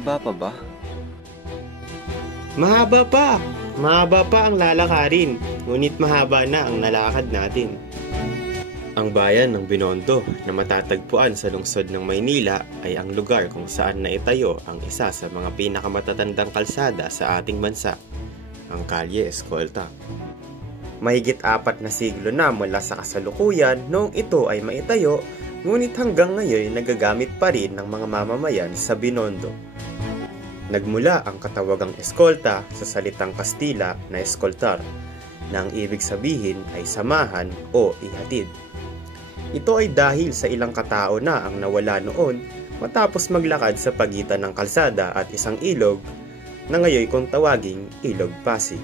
Mahaba pa ba? Mahaba pa! Mahaba pa ang lalakarin, ngunit mahaba na ang nalakad natin. Ang bayan ng Binondo na matatagpuan sa lungsod ng Maynila ay ang lugar kung saan naitayo ang isa sa mga pinakamatatandang kalsada sa ating bansa, ang Kalye Escolta. Mahigit 4 na siglo na mula sa kasalukuyan noong ito ay maitayo, ngunit hanggang ngayon nagagamit pa rin ng mga mamamayan sa Binondo. Nagmula ang katawagang eskolta sa salitang Kastila na escoltar, na ang ibig sabihin ay samahan o ihatid. Ito ay dahil sa ilang katao na ang nawala noon matapos maglakad sa pagitan ng kalsada at isang ilog na ngayon kung tawaging Ilog Pasig.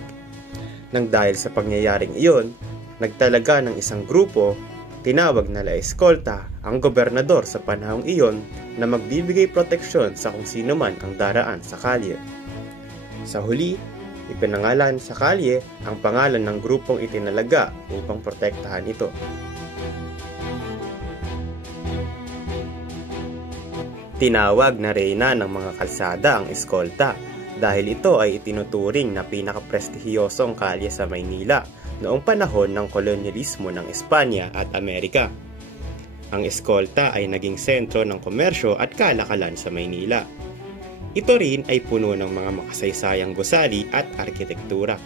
Nang dahil sa pangyayaring iyon, nagtalaga ng isang grupo, tinawag na La Escolta, ang gobernador sa panahong iyon na magbibigay proteksyon sa kung sino man ang daraan sa kalye. Sa huli, ipinangalan sa kalye ang pangalan ng grupong itinalaga upang protektahan ito. Tinawag na reyna ng mga kalsada ang eskolta dahil ito ay itinuturing na pinakaprestihiyosong kalye sa Maynila noong panahon ng kolonyalismo ng Espanya at Amerika. Ang eskolta ay naging sentro ng komersyo at kalakalan sa Maynila. Ito rin ay puno ng mga makasaysayang gusali at arkitektura.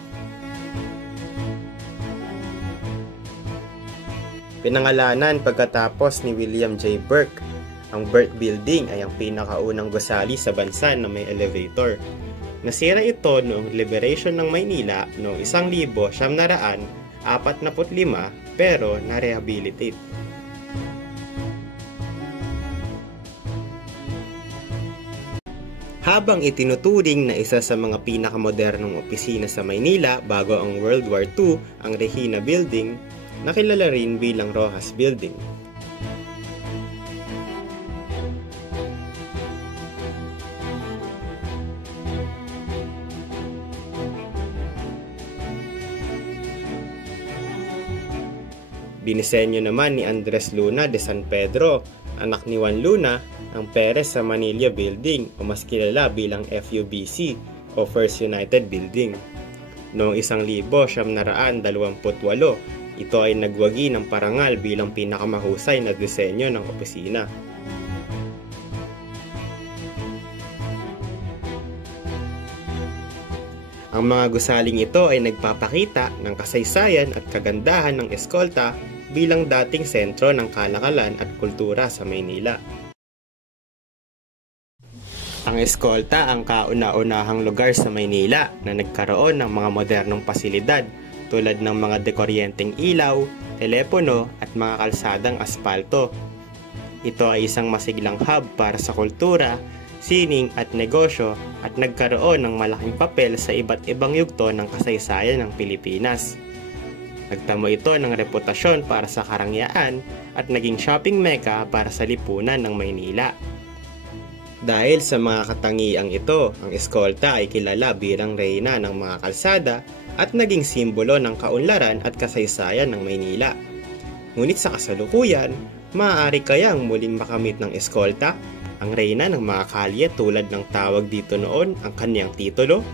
Pinangalanan pagkatapos ni William J. Burke. Ang Burke Building ay ang pinakaunang gusali sa bansa na may elevator. Nasira ito noong liberation ng Maynila noong 1945 pero na-rehabilitate. Habang itinuturing na isa sa mga pinakamodernong opisina sa Maynila bago ang World War II, ang Regina Building, nakilala rin bilang Rojas Building. Dinisenyo naman ni Andres Luna de San Pedro, anak ni Juan Luna, ang Perez sa Manila Building o mas kilala bilang FUBC o First United Building. Noong 1928, ito ay nagwagi ng parangal bilang pinakamahusay na disenyo ng opisina. Ang mga gusaling ito ay nagpapakita ng kasaysayan at kagandahan ng eskolta bilang dating sentro ng kalakalan at kultura sa Maynila. Ang eskolta ang kauna-unahang lugar sa Maynila na nagkaroon ng mga modernong pasilidad tulad ng mga dekoryenteng ilaw, telepono at mga kalsadang aspalto. Ito ay isang masiglang hub para sa kultura, sining at negosyo at nagkaroon ng malaking papel sa iba't ibang yugto ng kasaysayan ng Pilipinas. Nagtamo ito ng reputasyon para sa karangyaan at naging shopping mecca para sa lipunan ng Maynila. Dahil sa mga katangiang ito, ang eskolta ay kilala bilang reyna ng mga kalsada at naging simbolo ng kaunlaran at kasaysayan ng Maynila. Ngunit sa kasalukuyan, maaari kayang muling makamit ng eskolta ang reyna ng mga kalye tulad ng tawag dito noon ang kanyang titulo?